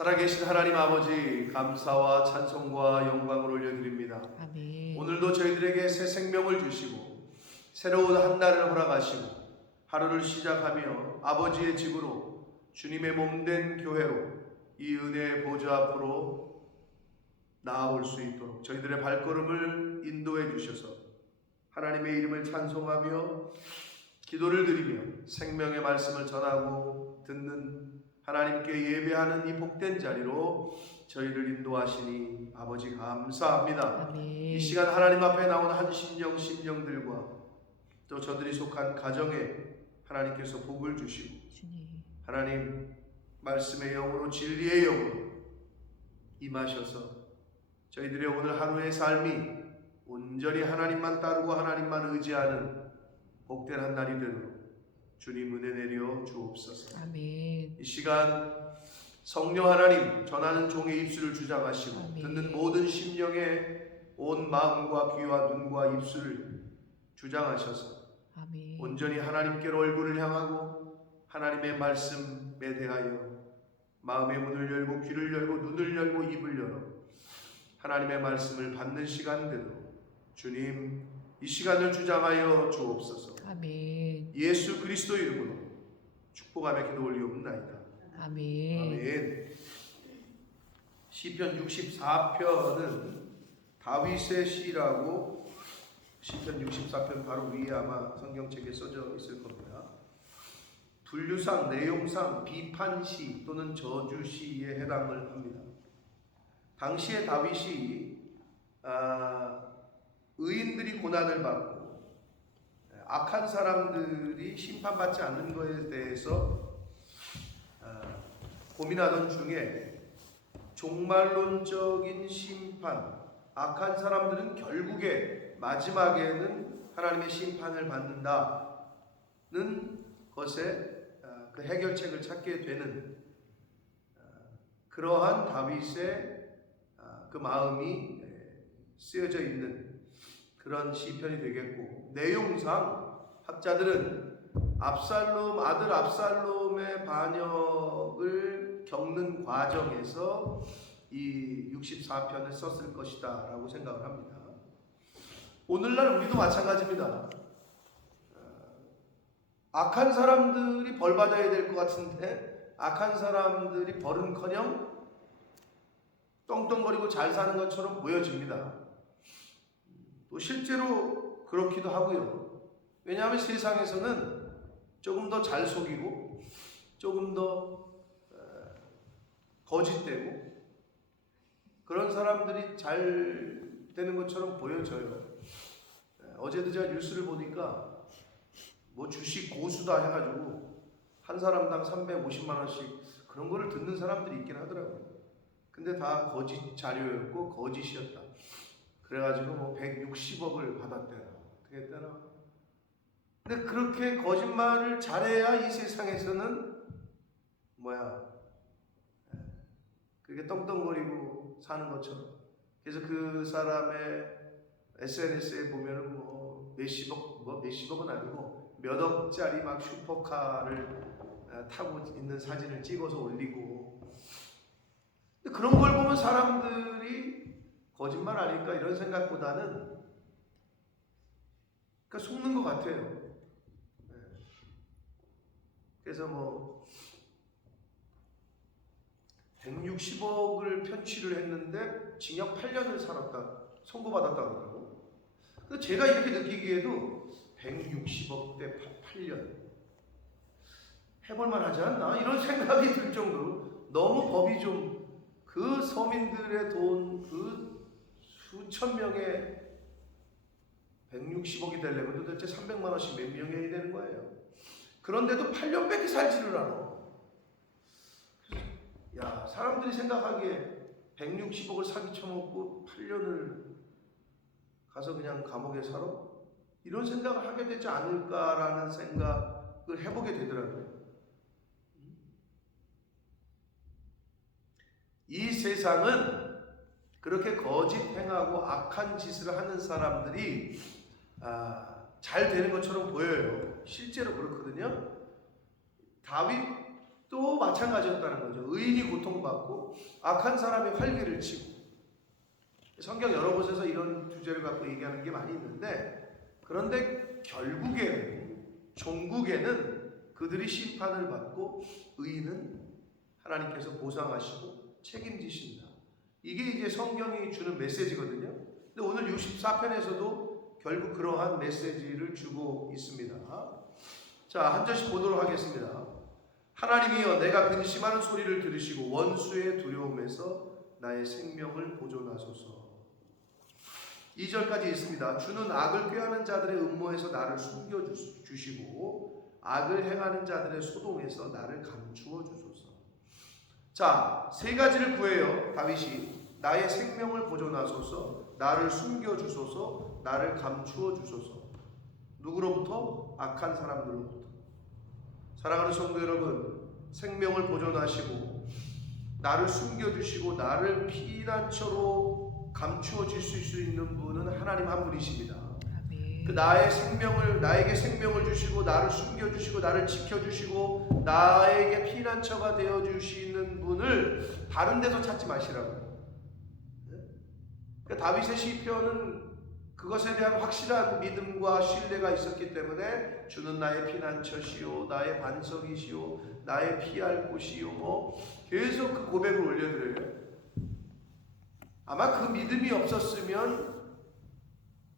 살아계신 하나님 아버지, 감사와 찬송과 영광을 올려드립니다. 아멘. 오늘도 저희들에게 새 생명을 주시고 새로운 한 날을 허락하시고 하루를 시작하며 아버지의 집으로 주님의 몸된 교회로 이 은혜의 보좌 앞으로 나아올 수 있도록 저희들의 발걸음을 인도해 주셔서 하나님의 이름을 찬송하며 기도를 드리며 생명의 말씀을 전하고 듣는 하나님께 예배하는 이 복된 자리로 저희를 인도하시니 아버지 감사합니다. 아멘. 이 시간 하나님 앞에 나온 한 심령들과 또 저들이 속한 가정에 하나님께서 복을 주시고 주님. 하나님 말씀의 영으로 진리의 영으로 임하셔서 저희들의 오늘 하루의 삶이 온전히 하나님만 따르고 하나님만 의지하는 복된 한 날이 되도록 주님 은혜 내려 주옵소서. 아멘. 이 시간 성령 하나님 전하는 종의 입술을 주장하시고 아멘. 듣는 모든 심령의 온 마음과 귀와 눈과 입술을 주장하셔서 아멘. 온전히 하나님께로 얼굴을 향하고 하나님의 말씀에 대하여 마음의 문을 열고 귀를 열고 눈을 열고 입을 열어 하나님의 말씀을 받는 시간 되도록 주님 이 시간을 주장하여 주옵소서. 아멘. 예수 그리스도 이름으로 축복하며 기도 올리옵나이다. 아멘. 아멘. 시편 64편은 다윗의 시라고 시편 64편 바로 위에 아마 성경책에 써져 있을 겁니다. 분류상, 내용상 비판시 또는 저주시에 해당을 합니다. 당시에 다윗이 의인들이 고난을 받고 악한 사람들이 심판받지 않는 것에 대해서 고민하던 중에 종말론적인 심판, 악한 사람들은 결국에 마지막에는 하나님의 심판을 받는다는 것에 그 해결책을 찾게 되는 그러한 다윗의 그 마음이 쓰여져 있는 그런 시편이 되겠고, 내용상 학자들은 아들 압살롬의 반역을 겪는 과정에서 이 64편을 썼을 것이다 라고 생각을 합니다. 오늘날 우리도 마찬가지입니다. 악한 사람들이 벌 받아야 될 것 같은데 악한 사람들이 벌은커녕 떵떵거리고 잘 사는 것처럼 보여집니다. 또 실제로 그렇기도 하고요. 왜냐하면 세상에서는 조금 더 잘 속이고 조금 더 거짓되고 그런 사람들이 잘 되는 것처럼 보여져요. 어제도 제가 뉴스를 보니까 뭐 주식 고수다 해가지고 한 사람당 350만 원씩 그런 거를 듣는 사람들이 있긴 하더라고요. 근데 다 거짓 자료였고 거짓이었다. 그래가지고 뭐 160억을 받았대요. 어떻게 했대나? 근데 그렇게 거짓말을 잘해야 이 세상에서는 그게 떵떵거리고 사는 것처럼. 그래서 그 사람의 SNS에 보면은 뭐 몇십억은 아니고 몇 억짜리 막 슈퍼카를 타고 있는 사진을 찍어서 올리고. 근데 그런 걸 보면 사람들이 거짓말 아닐까 이런 생각보다는 그러니까 속는 것 같아요. 그래서 뭐 160억을 편취를 했는데 징역 8년을 살았다, 선고받았다 그러더라고. 근데 제가 이렇게 느끼기에도 160억 대 8년 해볼만 하지 않나 이런 생각이 들 정도로 너무 법이 좀 그 서민들의 돈 그 수천 명의 160억이 되려면 도대체 300만 원씩 몇 명이 되는 거예요. 그런데도 8년밖에 살지를 않아. 야, 사람들이 생각하기에 160억을 사기쳐먹고 8년을 가서 그냥 감옥에 살아? 이런 생각을 하게 되지 않을까라는 생각을 해보게 되더라고요. 이 세상은 그렇게 거짓 행하고 악한 짓을 하는 사람들이 잘 되는 것처럼 보여요. 실제로 그렇거든요. 다윗 또 마찬가지였다는 거죠. 의인이 고통받고 악한 사람이 활개를 치고. 성경 여러 곳에서 이런 주제를 갖고 얘기하는 게 많이 있는데, 그런데 결국에는 종국에는 그들이 심판을 받고 의인은 하나님께서 보상하시고 책임지신다. 이게 이제 성경이 주는 메시지거든요. 근데 오늘 64편에서도 결국 그러한 메시지를 주고 있습니다. 자, 한 절씩 보도록 하겠습니다. 하나님이여 내가 근심하는 소리를 들으시고 원수의 두려움에서 나의 생명을 보존하소서. 2절까지 있습니다. 주는 악을 꾀하는 자들의 음모에서 나를 숨겨주시고 악을 행하는 자들의 소동에서 나를 감추어 주소서. 자, 세 가지를 구해요. 다윗이 나의 생명을 보존하소서, 나를 숨겨주소서, 나를 감추어 주소서. 누구로부터? 악한 사람들로부터. 사랑하는 성도 여러분, 생명을 보존하시고 나를 숨겨주시고 나를 피난처로 감추어 주실 수 있는 분은 하나님 한 분이십니다. 아멘. 그 나에게 생명을 주시고 나를 숨겨주시고 나를 지켜주시고 나에게 피난처가 되어주시는 분을 다른 데서 찾지 마시라고. 그러니까 다윗의 시편은 그것에 대한 확실한 믿음과 신뢰가 있었기 때문에 주는 나의 피난처시오, 나의 반석이시오, 나의 피할 곳이요, 계속 그 고백을 올려드려요. 아마 그 믿음이 없었으면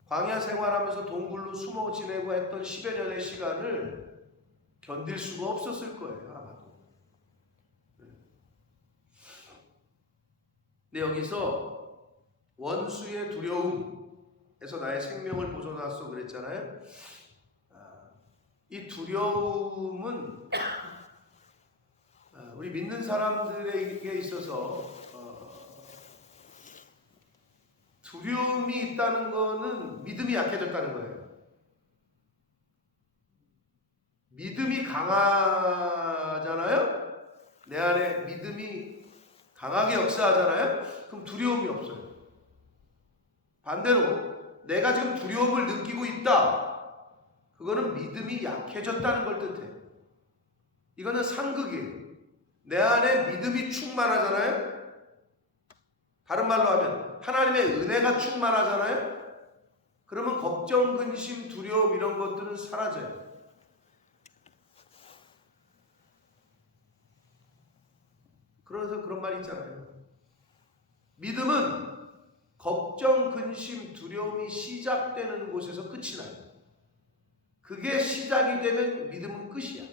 광야 생활하면서 동굴로 숨어 지내고 했던 10여 년의 시간을 견딜 수가 없었을 거예요, 아마도. 근데 여기서 원수의 두려움에서 나의 생명을 보존하소 그랬잖아요. 이 두려움은 우리 믿는 사람들에게 있어서 두려움이 있다는 거는 믿음이 약해졌다는 거예요. 믿음이 강하잖아요. 내 안에 믿음이 강하게 역사하잖아요. 그럼 두려움이 없어요. 반대로 내가 지금 두려움을 느끼고 있다. 그거는 믿음이 약해졌다는 걸 뜻해. 이거는 상극이에요. 내 안에 믿음이 충만하잖아요. 다른 말로 하면 하나님의 은혜가 충만하잖아요. 그러면 걱정, 근심, 두려움 이런 것들은 사라져요. 그래서 그런 말이 있잖아요. 믿음은 걱정, 근심, 두려움이 시작되는 곳에서 끝이 나요. 그게 시작이 되면 믿음은 끝이야.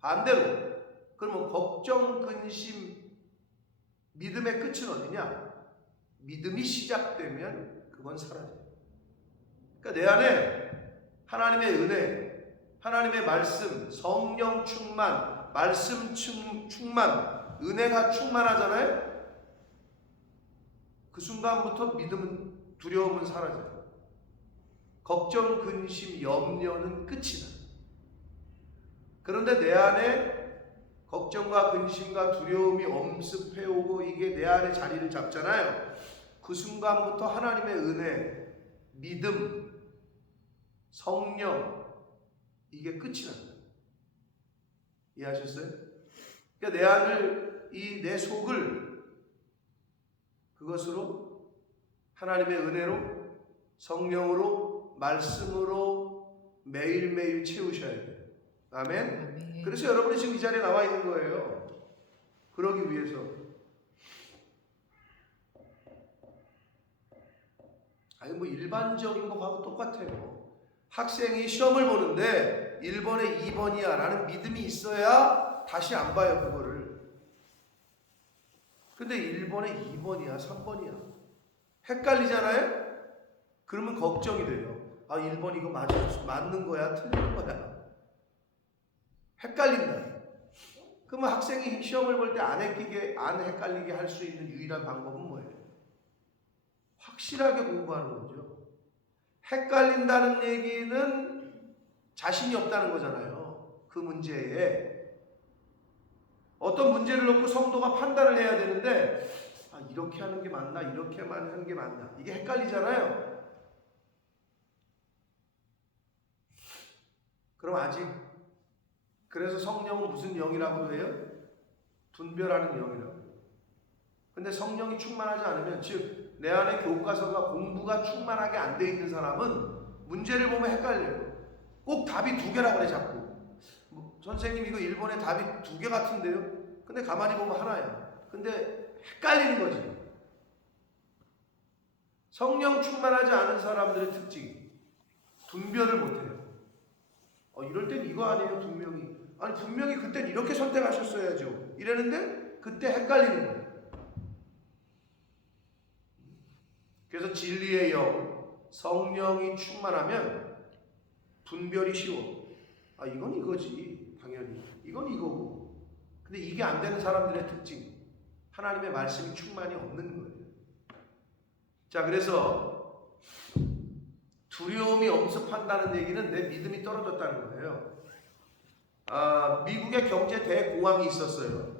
반대로 그러면 걱정, 근심, 믿음의 끝은 어디냐? 믿음이 시작되면 그건 사라져요. 그러니까 내 안에 하나님의 은혜, 하나님의 말씀, 성령 충만, 말씀 충만, 은혜가 충만하잖아요. 그 순간부터 믿음은, 두려움은 사라져요. 걱정, 근심, 염려는 끝이 나. 그런데 내 안에 걱정과 근심과 두려움이 엄습해오고 이게 내 안에 자리를 잡잖아요. 그 순간부터 하나님의 은혜, 믿음, 성령 이게 끝이 납니다. 이해하셨어요? 그러니까 내 안을, 내 속을 그것으로 하나님의 은혜로, 성령으로, 말씀으로 매일매일 채우셔야 돼요. 아멘? 아멘. 그래서 여러분이 지금 이 자리에 나와 있는 거예요. 그러기 위해서. 아니 뭐 일반적인 거하고 똑같아요. 학생이 시험을 보는데 1번에 2번이야 라는 믿음이 있어야 다시 안 봐요, 그거를. 근데 1번에 2번이야, 3번이야. 헷갈리잖아요? 그러면 걱정이 돼요. 아, 1번 이거 맞는 거야? 틀린 거야? 헷갈린다. 그러면 학생이 시험을 볼 때 안 헷갈리게 할 수 있는 유일한 방법은 뭐예요? 확실하게 공부하는 거죠. 헷갈린다는 얘기는 자신이 없다는 거잖아요. 그 문제에. 어떤 문제를 놓고 성도가 판단을 해야 되는데 이렇게 하는 게 맞나? 이렇게만 하는 게 맞나? 이게 헷갈리잖아요. 그럼 아직 그래서 성령은 무슨 영이라고 해요? 분별하는 영이라고. 근데 성령이 충만하지 않으면, 즉 내 안에 교과서가 공부가 충만하게 안 돼 있는 사람은 문제를 보면 헷갈려요. 꼭 답이 두 개라고 그래 자꾸. 선생님 이거 일본에 답이 두 개 같은데요? 근데 가만히 보면 하나야. 근데 헷갈리는 거지. 성령 충만하지 않은 사람들의 특징, 분별을 못해요. 이럴 땐 이거 아니에요 분명히. 아니 분명히 그땐 이렇게 선택하셨어야죠 이랬는데 그때 헷갈리는 거예요. 그래서 진리의 영, 성령이 충만하면 분별이 쉬워. 이건 이거지 당연히. 이건 이거고. 근데 이게 안 되는 사람들의 특징, 하나님의 말씀이 충만히 없는 거예요. 자, 그래서 두려움이 엄습한다는 얘기는 내 믿음이 떨어졌다는 거예요. 미국의 경제 대공황이 있었어요.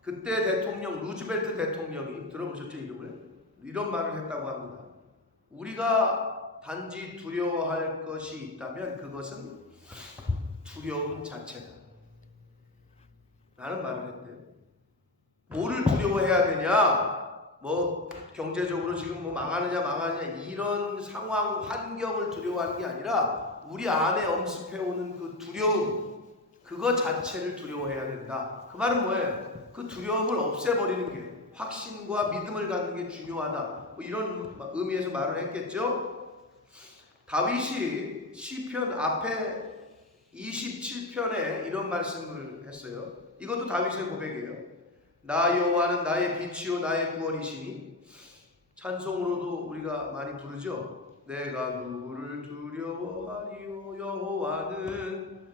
그때 대통령 루즈벨트 대통령이, 들어보셨죠 이름을? 이런 말을 했다고 합니다. 우리가 단지 두려워할 것이 있다면 그것은 두려움 자체다 라는 말을 했대요. 뭐를 두려워해야 되냐? 경제적으로 지금 망하느냐 이런 상황 환경을 두려워하는 게 아니라 우리 안에 엄습해오는 그 두려움, 그거 자체를 두려워해야 된다. 그 말은 뭐예요? 그 두려움을 없애버리는 게, 확신과 믿음을 갖는 게 중요하다. 이런 의미에서 말을 했겠죠. 다윗이 시편 앞에 27편에 이런 말씀을 했어요. 이것도 다윗의 고백이에요. 나 여호와는 나의 빛이요 나의 구원이시니. 찬송으로도 우리가 많이 부르죠. 내가 누구를 두려워하리요 여호와는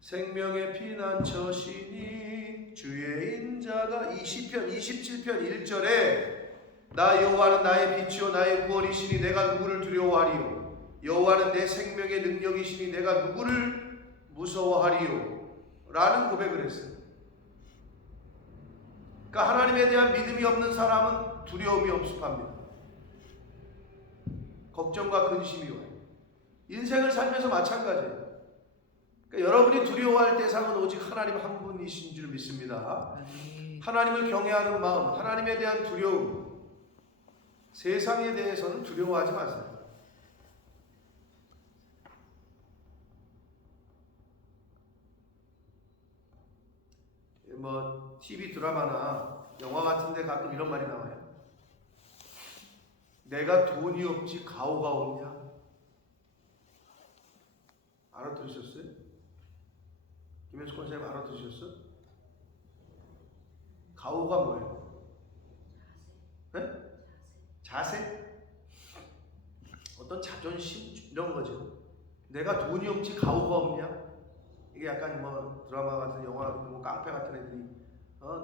생명의 피난처시니. 주의 인자가, 이 시편 27편 1절에 나 여호와는 나의 빛이요 나의 구원이시니 내가 누구를 두려워하리요. 여호와는 내 생명의 능력이시니 내가 누구를 무서워하리요 라는 고백을 했어요. 그러니까 하나님에 대한 믿음이 없는 사람은 두려움이 엄습합니다. 걱정과 근심이 와요. 인생을 살면서 마찬가지예요. 그러니까 여러분이 두려워할 대상은 오직 하나님 한 분이신 줄 믿습니다. 하나님을 경외하는 마음, 하나님에 대한 두려움, 세상에 대해서는 두려워하지 마세요. TV 드라마나 영화 같은 데 가끔 이런 말이 나와요. 내가 돈이 없지 가오가 없냐? 알아들으셨어요? 김현숙 권사님 알아들으셨어? 가오가 뭐예요? 네? 자세? 어떤 자존심? 이런 거죠. 내가 돈이 없지 가오가 없냐? 이게 약간 드라마 같은 영화 같은 깡패 같은 애들이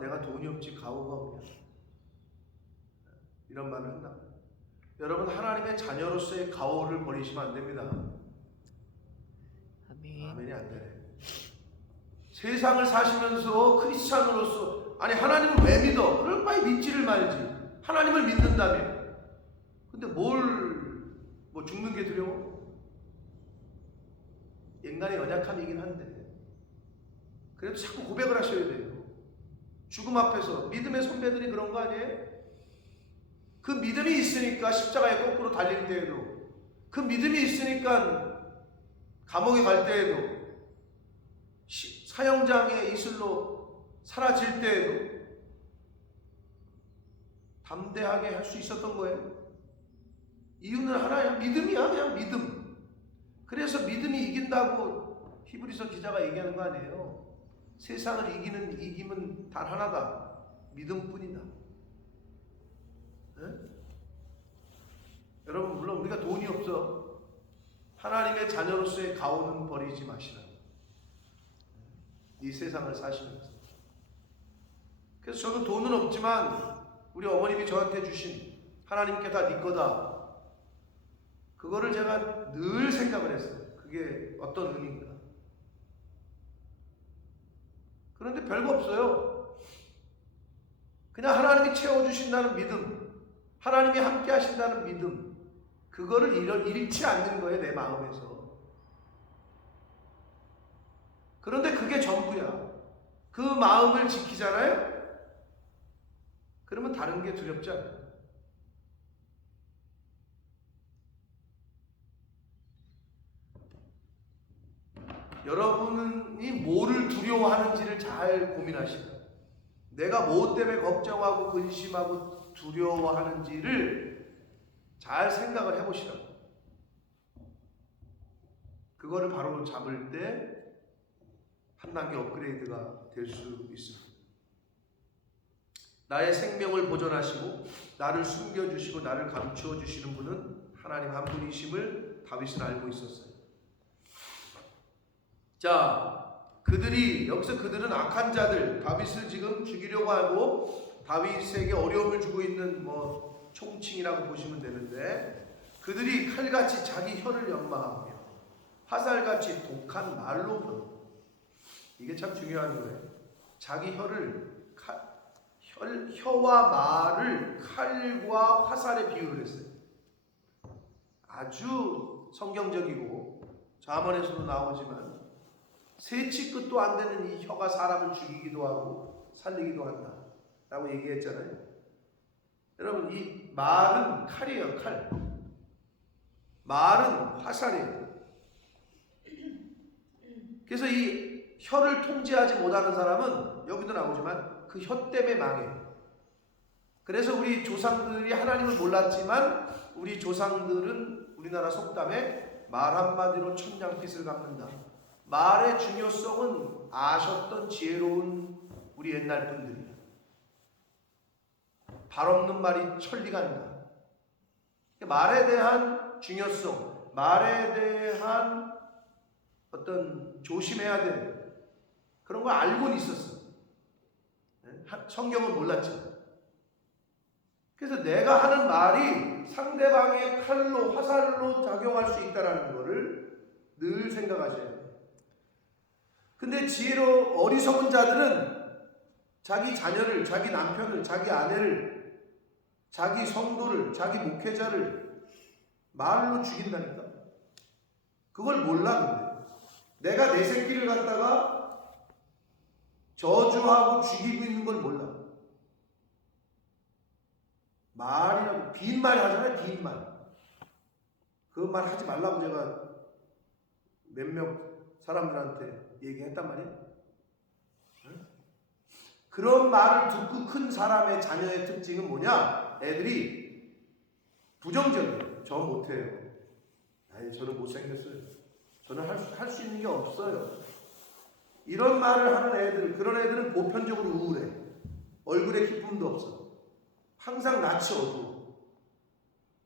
내가 돈이 없지 가오가 없냐? 이런 말을 한다. 여러분 하나님의 자녀로서의 가오를 버리시면 안 됩니다. 아멘이 안 되네. 세상을 사시면서 크리스찬으로서 하나님을 왜 믿어? 그럴 바에 믿지를 말지. 하나님을 믿는다면. 근데 죽는 게 두려워? 인간의 연약함이긴 한데 그래도 자꾸 고백을 하셔야 돼요. 죽음 앞에서. 믿음의 선배들이 그런 거 아니에요? 그 믿음이 있으니까 십자가에 거꾸로 달릴 때에도, 그 믿음이 있으니까 감옥에 갈 때에도, 사형장의 이슬로 사라질 때에도 담대하게 할 수 있었던 거예요. 이유는 하나야. 믿음이야. 그냥 믿음. 그래서 믿음이 이긴다고 히브리서 기자가 얘기하는 거 아니에요. 세상을 이기는 이김은 단 하나다. 믿음뿐이다. 네? 여러분 물론 우리가 돈이 없어. 하나님의 자녀로서의 가오는 버리지 마시라. 이 세상을 사시면서. 그래서 저는 돈은 없지만 우리 어머님이 저한테 주신, 하나님께 다 네 거다, 그거를 제가 늘 생각을 했어요. 그게 어떤 의미인가. 그런데 별거 없어요. 그냥 하나님이 채워주신다는 믿음, 하나님이 함께 하신다는 믿음, 그거를 잃지 않는 거예요. 내 마음에서. 그런데 그게 전부야. 그 마음을 지키잖아요. 그러면 다른 게 두렵지 않아요. 여러분이 뭐를 두려워하는지를 잘 고민하시고, 내가 뭐 때문에 걱정하고 근심하고 두려워하는지를 잘 생각을 해보시라고. 그거를 바로 잡을 때 한 단계 업그레이드가 될 수 있습니다. 나의 생명을 보존하시고 나를 숨겨주시고 나를 감추어 주시는 분은 하나님 한 분이심을 다윗은 알고 있었어요. 자, 여기서 그들은 악한 자들, 다윗을 지금 죽이려고 하고 다윗에게 어려움을 주고 있는 총칭이라고 보시면 되는데, 그들이 칼같이 자기 혀를 연마하며 화살같이 독한 말로 부르고, 이게 참 중요한 거예요. 자기 혀와 말을 칼과 화살에 비유를 했어요. 아주 성경적이고 잠언에서도 나오지만 세치 끝도 안 되는 이 혀가 사람을 죽이기도 하고 살리기도 한다 라고 얘기했잖아요. 여러분, 이 말은 칼이에요. 칼. 말은 화살이에요. 그래서 이 혀를 통제하지 못하는 사람은 여기도 나오지만 그 혀 때문에 망해요. 그래서 우리 조상들이 하나님을 몰랐지만 우리 조상들은 우리나라 속담에 말 한마디로 천냥빚을 갚는다. 말의 중요성은 아셨던 지혜로운 우리 옛날 분들이야. 발 없는 말이 천리간다. 말에 대한 중요성, 말에 대한 어떤 조심해야 되는 그런 걸 알고는 있었어. 성경은 몰랐지만. 그래서 내가 하는 말이 상대방의 칼로, 화살로 작용할 수 있다는 것을 늘 생각하셔야 돼요. 근데 지혜로 어리석은 자들은 자기 자녀를, 자기 남편을, 자기 아내를, 자기 성도를, 자기 목회자를 말로 죽인다니까. 그걸 몰라. 근데 내가 내 새끼를 갖다가 저주하고 죽이고 있는 걸 몰라. 말이라고 빈말 하잖아요. 빈말. 그 말 하지 말라고 제가 몇몇 사람들한테 얘기했단 말이에요. 응? 그런 말을 듣고 큰 사람의 자녀의 특징은 뭐냐? 애들이 부정적이에요. 저 못해요. 아니, 저는 못생겼어요. 저는 할 수 있는 게 없어요. 이런 말을 하는 애들, 그런 애들은 보편적으로 우울해. 얼굴에 기쁨도 없어. 항상 낯이 어두워.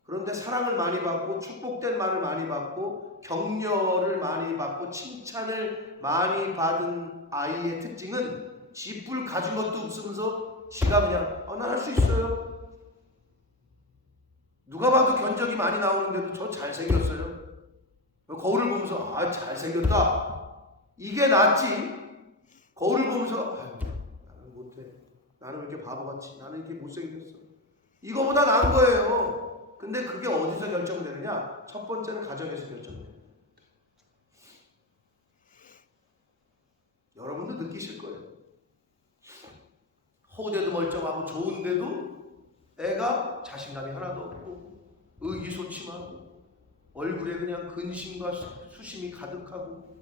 그런데 사랑을 많이 받고 축복된 말을 많이 받고 격려를 많이 받고 칭찬을 많이 받은 아이의 특징은 지뿔 가진 것도 없으면서 지가 그냥 난 할 수 있어요. 누가 봐도 견적이 많이 나오는데도 저 잘생겼어요. 거울을 보면서 잘생겼다. 이게 낫지. 거울을 보면서 나는 못해. 나는 왜 이렇게 바보같이. 나는 이렇게 못생겼어. 이거보다 나은 거예요. 근데 그게 어디서 결정되느냐? 첫 번째는 가정에서 결정돼요. 여러분도 느끼실 거예요. 호대도 멀쩡하고 좋은데도 애가 자신감이 하나도 없고 의기소침하고 얼굴에 그냥 근심과 수심이 가득하고.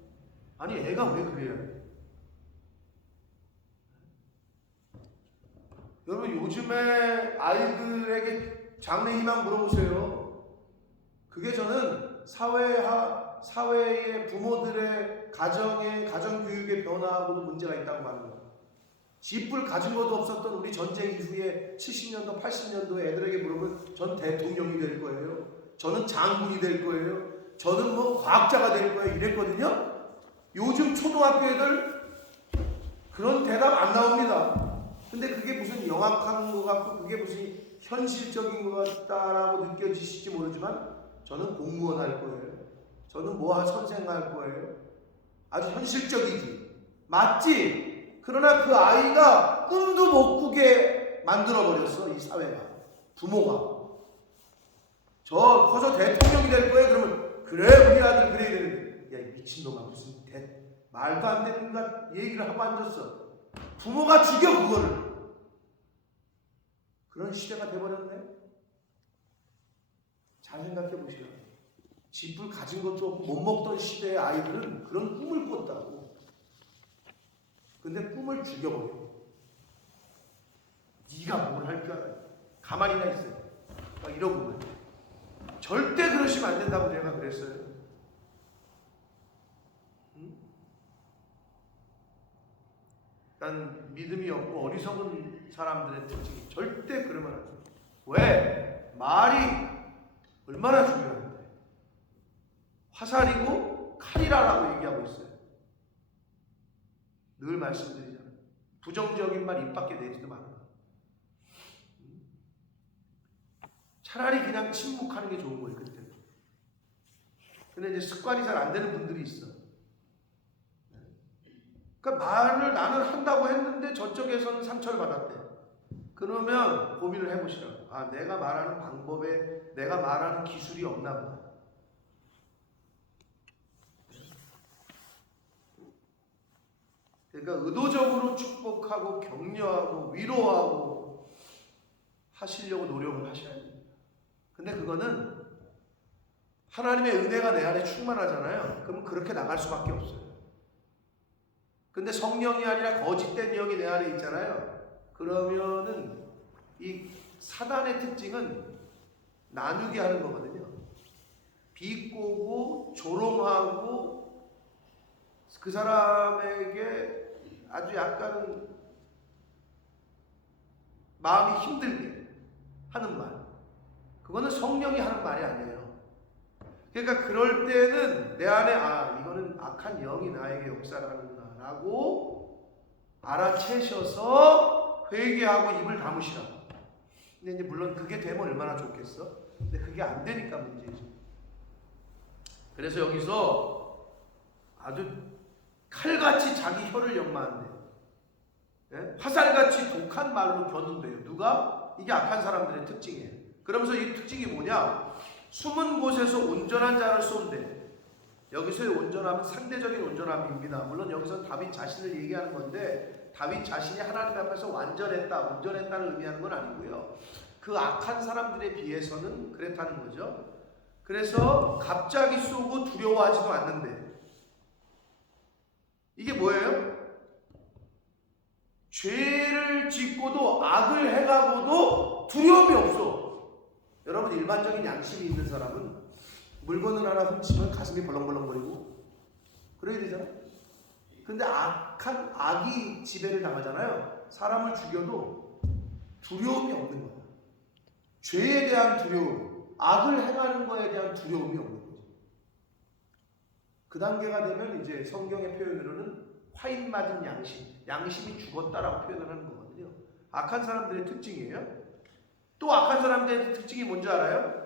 아니, 애가 왜 그래요? 여러분, 요즘에 아이들에게 장래희망 물어보세요. 그게 저는 사회의 부모들의 가정교육의 변화하고도 문제가 있다고 말합니다. 집을 가진 것도 없었던 우리 전쟁 이후에 70년도, 80년도 애들에게 물어보면 전 대통령이 될 거예요. 저는 장군이 될 거예요. 저는 과학자가 될 거예요. 이랬거든요. 요즘 초등학교 애들 그런 대답 안 나옵니다. 근데 그게 무슨 영악한 것 같고 그게 무슨 현실적인 것 같다라고 느껴지실지 모르지만 저는 공무원 할 거예요. 저는 선생 할 거예요. 아주 현실적이지. 맞지? 그러나 그 아이가 꿈도 못 꾸게 만들어버렸어. 이 사회가. 부모가. 저 커서 대통령이 될 거예요. 그러면 그래 우리 아들 그래야 되는데 야 미친놈아 무슨 말도 안 되는 얘기를 하고 앉았어. 부모가 죽여 그거를. 그런 시대가 돼버렸네. 잘 생각해 보시라. 집을 가진 것도 못 먹던 시대의 아이들은 그런 꿈을 꿨다고. 근데 꿈을 죽여버려. 네가 뭘 할 줄 알아? 가만히나 있어. 막 이러고. 절대 그러시면 안 된다고 내가 그랬어요. 응? 난 믿음이 없고 어리석은 사람들의 특징이 절대 그러면 안 돼. 왜? 말이 얼마나 중요한데. 화살이고 칼이라고 얘기하고 있어요. 늘 말씀드리잖아요. 부정적인 말 입 밖에 내지도 말아라. 차라리 그냥 침묵하는 게 좋은 거예요, 그때. 근데 이제 습관이 잘 안 되는 분들이 있어. 그러니까 말을 나는 한다고 했는데 저쪽에서는 상처를 받았대. 그러면 고민을 해보시라고. 아, 내가 말하는 방법에 내가 말하는 기술이 없나 보다. 그러니까 의도적으로 축복하고 격려하고 위로하고 하시려고 노력을 하셔야 됩니다. 근데 그거는 하나님의 은혜가 내 안에 충만하잖아요. 그럼 그렇게 나갈 수밖에 없어요. 근데 성령이 아니라 거짓된 영이 내 안에 있잖아요. 그러면은 이 사단의 특징은 나누게 하는 거거든요. 비꼬고 조롱하고 그 사람에게 아주 약간 마음이 힘들게 하는 말. 그거는 성령이 하는 말이 아니에요. 그러니까 그럴 때는 내 안에 이거는 악한 영이 나에게 역사를 하는구나 라고 알아채셔서 회개하고 입을 다무시라고. 근데 이제 물론 그게 되면 얼마나 좋겠어? 근데 그게 안 되니까 문제죠. 그래서 여기서 아주 칼같이 자기 혀를 연마한대요. 예? 화살같이 독한 말로 겨눈대요. 누가? 이게 악한 사람들의 특징이에요. 그러면서 이 특징이 뭐냐? 숨은 곳에서 온전한 자를 쏜대. 여기서의 온전함은 상대적인 온전함입니다. 물론 여기서 다윗 자신을 얘기하는 건데 다윗 자신이 하나님 앞에서 온전했다는 의미하는 건 아니고요. 그 악한 사람들에 비해서는 그랬다는 거죠. 그래서 갑자기 쏘고 두려워하지도 않는데 이게 뭐예요? 죄를 짓고도 악을 해가고도 두려움이 없어. 여러분 일반적인 양심이 있는 사람은 물건을 하나 훔치면 가슴이 벌렁벌렁거리고 그래야 되잖아요. 근데 악이 지배를 당하잖아요. 사람을 죽여도 두려움이 없는 거야. 죄에 대한 두려움, 악을 행하는 거에 대한 두려움이 없는 거죠. 그 단계가 되면 이제 성경의 표현으로는 화인 맞은 양심이 죽었다라고 표현을 하는 거거든요. 악한 사람들의 특징이에요. 또 악한 사람들의 특징이 뭔지 알아요?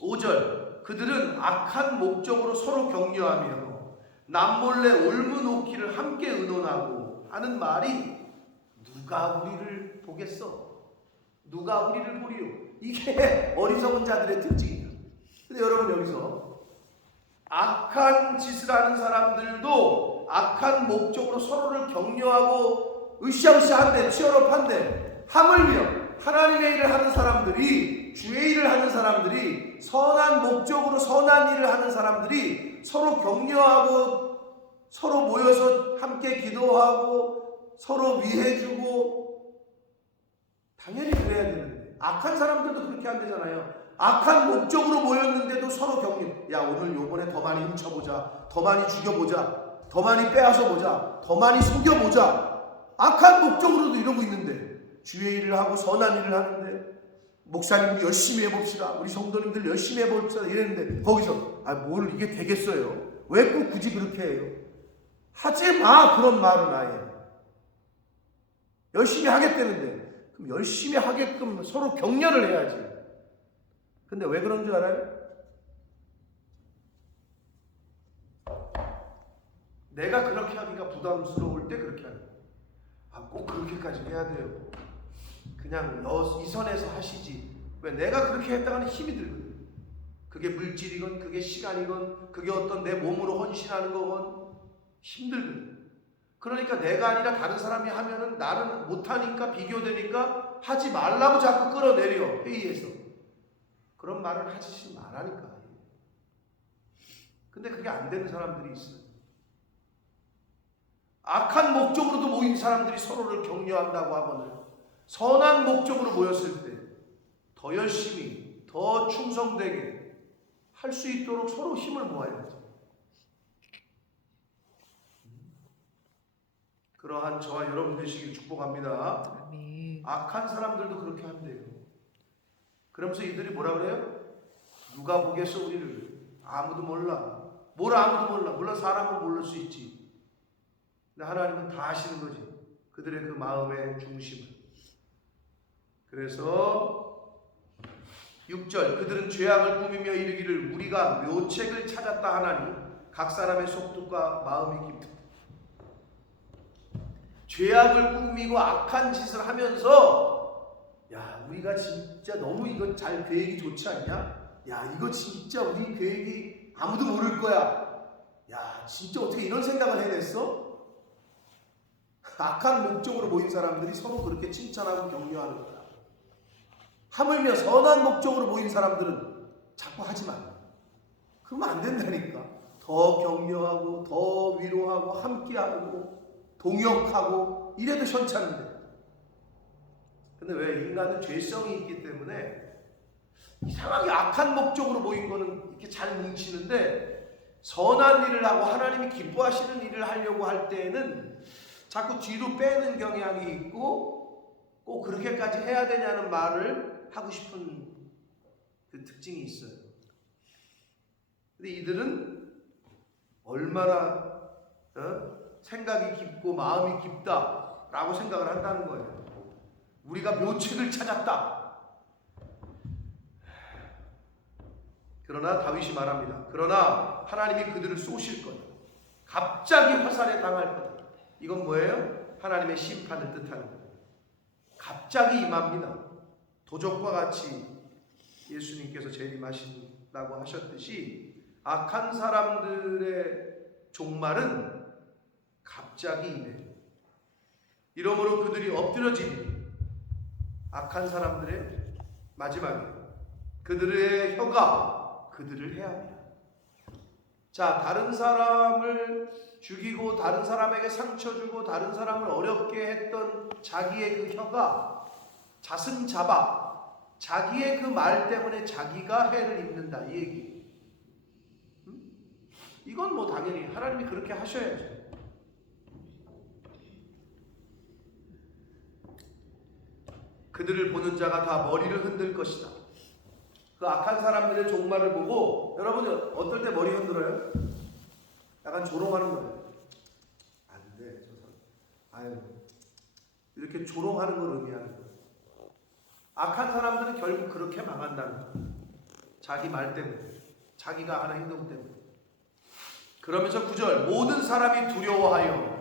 5절 그들은 악한 목적으로 서로 격려하며 남몰래 올무놓기를 함께 의논하고 하는 말이 누가 우리를 보겠어? 누가 우리를 보리요? 이게 어리석은 자들의 특징이에요. 근데 여러분 여기서 악한 짓을 하는 사람들도 악한 목적으로 서로를 격려하고 으쌰으쌰한데 치열업한데 하물며 하나님의 일을 하는 사람들이 주의 일을 하는 사람들이 선한 목적으로 선한 일을 하는 사람들이 서로 격려하고 서로 모여서 함께 기도하고 서로 위해주고 당연히 그래야 되는데 악한 사람들도 그렇게 안 되잖아요. 악한 목적으로 모였는데도 서로 격려. 야 오늘 요번에 더 많이 훔쳐보자. 더 많이 죽여보자. 더 많이 빼앗아보자. 더 많이 속여보자. 악한 목적으로도 이러고 있는데 주의 일을 하고 선한 일을 하는데 목사님 우리 열심히 해봅시다. 우리 성도님들 열심히 해봅시다. 이랬는데 거기서 뭘 이게 되겠어요? 왜 꼭 굳이 그렇게 해요? 하지 마 그런 말은 아예. 열심히 하겠다는데 그럼 열심히 하게끔 서로 격려를 해야지. 근데 왜 그런 줄 알아요? 내가 그렇게 하기가 부담스러울 때 그렇게 하는 거예요. 꼭 그렇게까지 해야 돼요. 그냥 이 선에서 하시지. 왜? 내가 그렇게 했다가는 힘이 들거든. 그게 물질이건 그게 시간이건 그게 어떤 내 몸으로 헌신하는 거건 힘들거든. 그러니까 내가 아니라 다른 사람이 하면은 나는 못하니까 비교되니까 하지 말라고 자꾸 끌어내려, 회의에서. 그런 말을 하지 말라니까. 근데 그게 안 되는 사람들이 있어요. 악한 목적으로도 모인 사람들이 서로를 격려한다고 하거늘 선한 목적으로 모였을 때 더 열심히, 더 충성되게 할 수 있도록 서로 힘을 모아야죠. 그러한 저와 여러분 되시길 축복합니다. 아멘. 악한 사람들도 그렇게 한대요. 그러면서 이들이 뭐라 그래요? 누가 보겠어 우리를? 아무도 몰라. 뭘 아무도 몰라. 물론 사람은 모를 수 있지. 근데 하나님은 다 아시는 거지. 그들의 그 마음의 중심을. 그래서 6절 그들은 죄악을 꾸미며 이르기를 우리가 묘책을 찾았다 하나니 각 사람의 속뜻과 마음이 깊다. 죄악을 꾸미고 악한 짓을 하면서 야 우리가 진짜 너무 이거 잘 계획이 좋지 않냐? 야 이거 진짜 우리 계획이 아무도 모를 거야. 야 진짜 어떻게 이런 생각을 해냈어? 악한 목적으로 모인 사람들이 서로 그렇게 칭찬하고 격려하는 거야. 하물며 선한 목적으로 모인 사람들은 자꾸 하지 마. 그러면 안 된다니까. 더 격려하고 더 위로하고 함께하고 동역하고 이래도 현찮은데. 근데 왜 인간은 죄성이 있기 때문에 이상하게 악한 목적으로 모인 거는 이렇게 잘 뭉치는데 선한 일을 하고 하나님이 기뻐하시는 일을 하려고 할 때에는 자꾸 뒤로 빼는 경향이 있고 꼭 그렇게까지 해야 되냐는 말을 하고 싶은 그 특징이 있어요. 근데 이들은 얼마나 생각이 깊고 마음이 깊다라고 생각을 한다는 거예요. 우리가 묘책을 찾았다. 그러나 다윗이 말합니다. 그러나 하나님이 그들을 쏘실 거다. 갑자기 화살에 당할 거다. 이건 뭐예요? 하나님의 심판을 뜻하는 거예요. 갑자기 임합니다. 도적과 같이 예수님께서 재림하신다고 하셨듯이 악한 사람들의 종말은 갑자기 임해요. 이러므로 그들이 엎드려지니 악한 사람들의 마지막에 그들의 혀가 그들을 해합니다. 자, 다른 사람을 죽이고 다른 사람에게 상처 주고 다른 사람을 어렵게 했던 자기의 그 혀가 자승자박 자기의 그 말 때문에 자기가 해를 입는다 이 얘기. 이건 뭐 당연히 하나님이 그렇게 하셔야죠. 그들을 보는 자가 다 머리를 흔들 것이다. 그 악한 사람들의 종말을 보고 여러분이 어떨 때 머리 흔들어요? 약간 조롱하는 거예요. 안 돼, 저 사람. 아유, 이렇게 조롱하는 걸 의미하는 거예요. 악한 사람들은 결국 그렇게 망한다는 거예요. 자기 말 때문에, 자기가 하는 행동 때문에. 그러면서 9절 모든 사람이 두려워하여.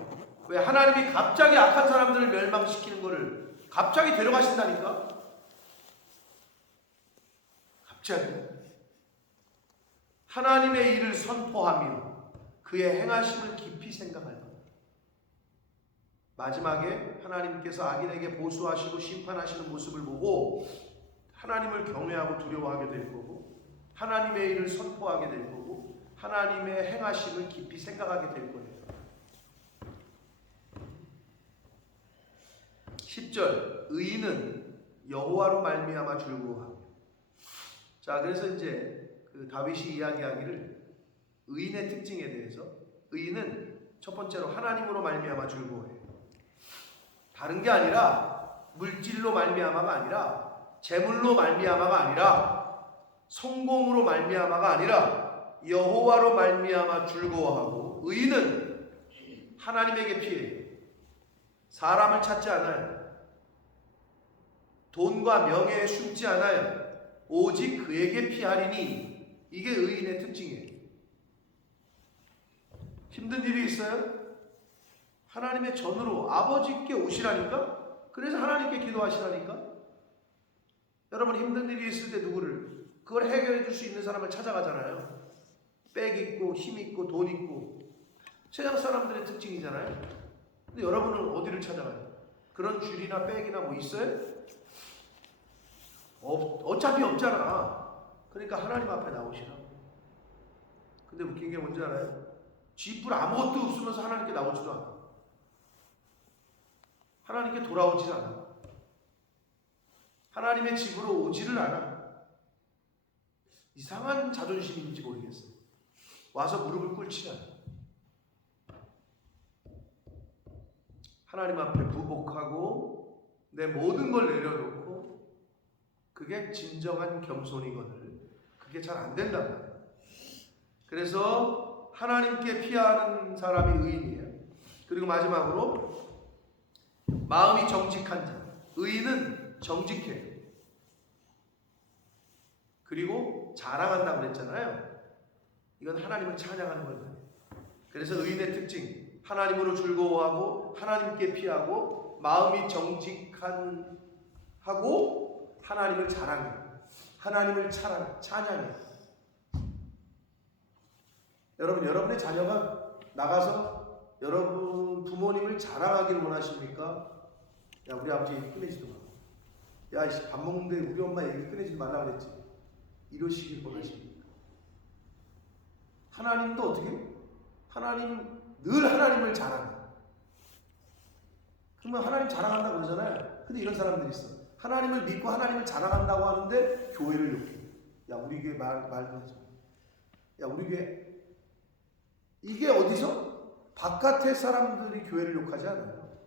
왜 하나님이 갑자기 악한 사람들을 멸망시키는 거를 갑자기 데려가신다니까? 갑자기 하나님의 일을 선포하며 그의 행하심을 깊이 생각할 것. 마지막에 하나님께서 악인에게 보수하시고 심판하시는 모습을 보고 하나님을 경외하고 두려워하게 될 거고 하나님의 일을 선포하게 될 거고 하나님의 행하심을 깊이 생각하게 될 거예요. 10절 의인은 여호와로 말미암아 즐거워하며. 자, 그래서 이제 그 다윗이 이야기하기를 의인의 특징에 대해서 의인은 첫 번째로 하나님으로 말미암아 즐거워해요. 다른 게 아니라 물질로 말미암아가 아니라 재물로 말미암아가 아니라 성공으로 말미암아가 아니라 여호와로 말미암아 즐거워하고 의인은 하나님에게 피해요. 사람을 찾지 않아요. 돈과 명예에 숨지 않아요. 오직 그에게 피하리니. 이게 의인의 특징이에요. 힘든 일이 있어요? 하나님의 전으로 아버지께 오시라니까? 그래서 하나님께 기도하시라니까? 여러분 힘든 일이 있을 때 누구를? 그걸 해결해 줄 수 있는 사람을 찾아가잖아요. 빽 있고 힘 있고 돈 있고 세상 사람들의 특징이잖아요. 근데 여러분은 어디를 찾아가요? 그런 줄이나 백이나 뭐 있어요? 어차피 없잖아. 그러니까 하나님 앞에 나오시라고. 근데 웃긴 게 뭔지 알아요? 쥐뿔 아무것도 없으면서 하나님께 나오지도 않아. 하나님께 돌아오질 않아. 하나님의 집으로 오지를 않아. 이상한 자존심인지 모르겠어요. 와서 무릎을 꿇지 않아. 하나님 앞에 부복하고 내 모든 걸 내려놓고, 그게 진정한 겸손이거든. 그게 잘 안 된단 말이야. 그래서 하나님께 피하는 사람이 의인이에요. 그리고 마지막으로 마음이 정직한 자. 의인은 정직해요. 그리고 자랑한다고 그랬잖아요. 이건 하나님을 찬양하는 거예요. 그래서 의인의 특징, 하나님으로 즐거워하고 하나님께 피하고 마음이 정직한 하고 하나님을 자랑해요. 하나님을 찬양해요. 여러분, 여러분의 자녀가 나가서 여러분 부모님을 자랑하기를 원하십니까? 야, 우리 아버지 얘기 끊이지도 마. 야, 밥 먹는데 우리 엄마 얘기 끊이지 말라 그랬지. 이러시길 원하십니까? 하나님도 어떻게? 하나님 늘 하나님을 자랑해. 그러면 하나님 자랑한다고 그러잖아요. 근데 이런 사람들이 있어. 하나님을 믿고 하나님을 자랑한다고 하는데 교회를 욕해. 야, 우리 교회 말도 하지 마. 야, 우리 교회. 이게 어디서? 바깥의 사람들이 교회를 욕하지 않아요.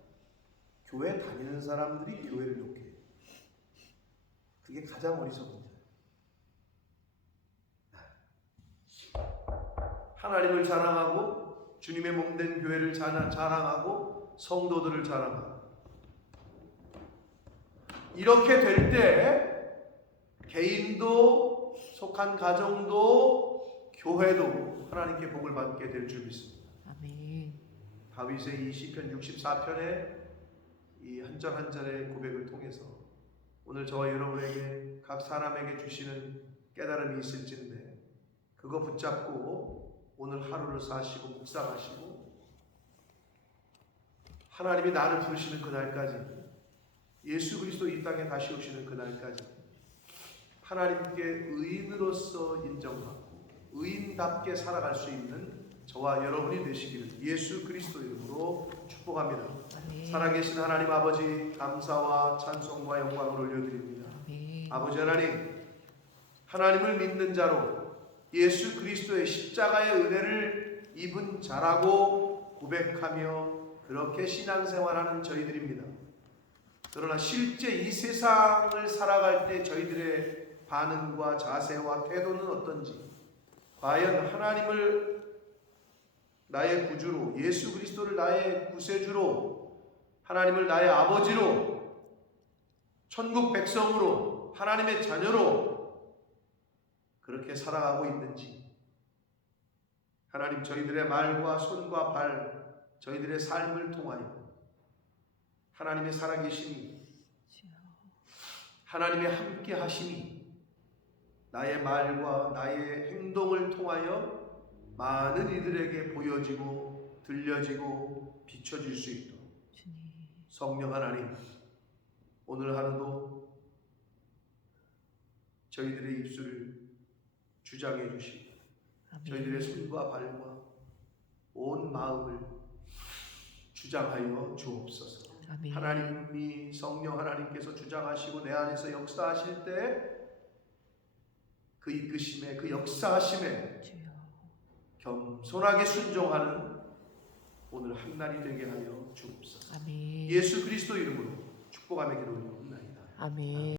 교회 다니는 사람들이 교회를 욕해. 그게 가장 어리석은 거예요. 하나님을 자랑하고 주님의 몸된 교회를 자랑하고 성도들을 자랑하고, 이렇게 될 때 개인도 속한 가정도 교회도 하나님께 복을 받게 될 줄 믿습니다. 아멘. 다윗의 이 시편 64편의 이 한 절 한 절의 고백을 통해서 오늘 저와 여러분에게 각 사람에게 주시는 깨달음이 있을진데, 그거 붙잡고 오늘 하루를 사시고 묵상하시고 하나님이 나를 부르시는 그날까지, 예수 그리스도 이 땅에 다시 오시는 그날까지 하나님께 의인으로서 인정받고 의인답게 살아갈 수 있는 저와 여러분이 되시기를 예수 그리스도 이름으로 축복합니다. 아멘. 살아계신 하나님 아버지, 감사와 찬송과 영광을 올려드립니다. 아멘. 아버지 하나님, 하나님을 믿는 자로 예수 그리스도의 십자가의 은혜를 입은 자라고 고백하며 그렇게 신앙생활하는 저희들입니다. 그러나 실제 이 세상을 살아갈 때 저희들의 반응과 자세와 태도는 어떤지, 과연 하나님을 나의 구주로, 예수 그리스도를 나의 구세주로, 하나님을 나의 아버지로, 천국 백성으로, 하나님의 자녀로 그렇게 살아가고 있는지, 하나님 저희들의 말과 손과 발, 저희들의 삶을 통하여 하나님의 살아계심이, 하나님의 함께 하심이 나의 말과 나의 행동을 통하여 많은 이들에게 보여지고 들려지고 비춰질 수 있도록 성령 하나님, 오늘 하루도 저희들의 입술을 주장해 주시고 저희들의 손과 발과 온 마음을 주장하여 주옵소서. 아멘. 하나님이, 성령 하나님께서 주장하시고 내 안에서 역사하실 때 그 이끄심에, 그 역사하심에 겸손하게 순종하는 오늘 한날이 되게 하여 주옵소서. 아멘. 예수 그리스도 이름으로 축복하며 기도드리옵나이다. 아멘.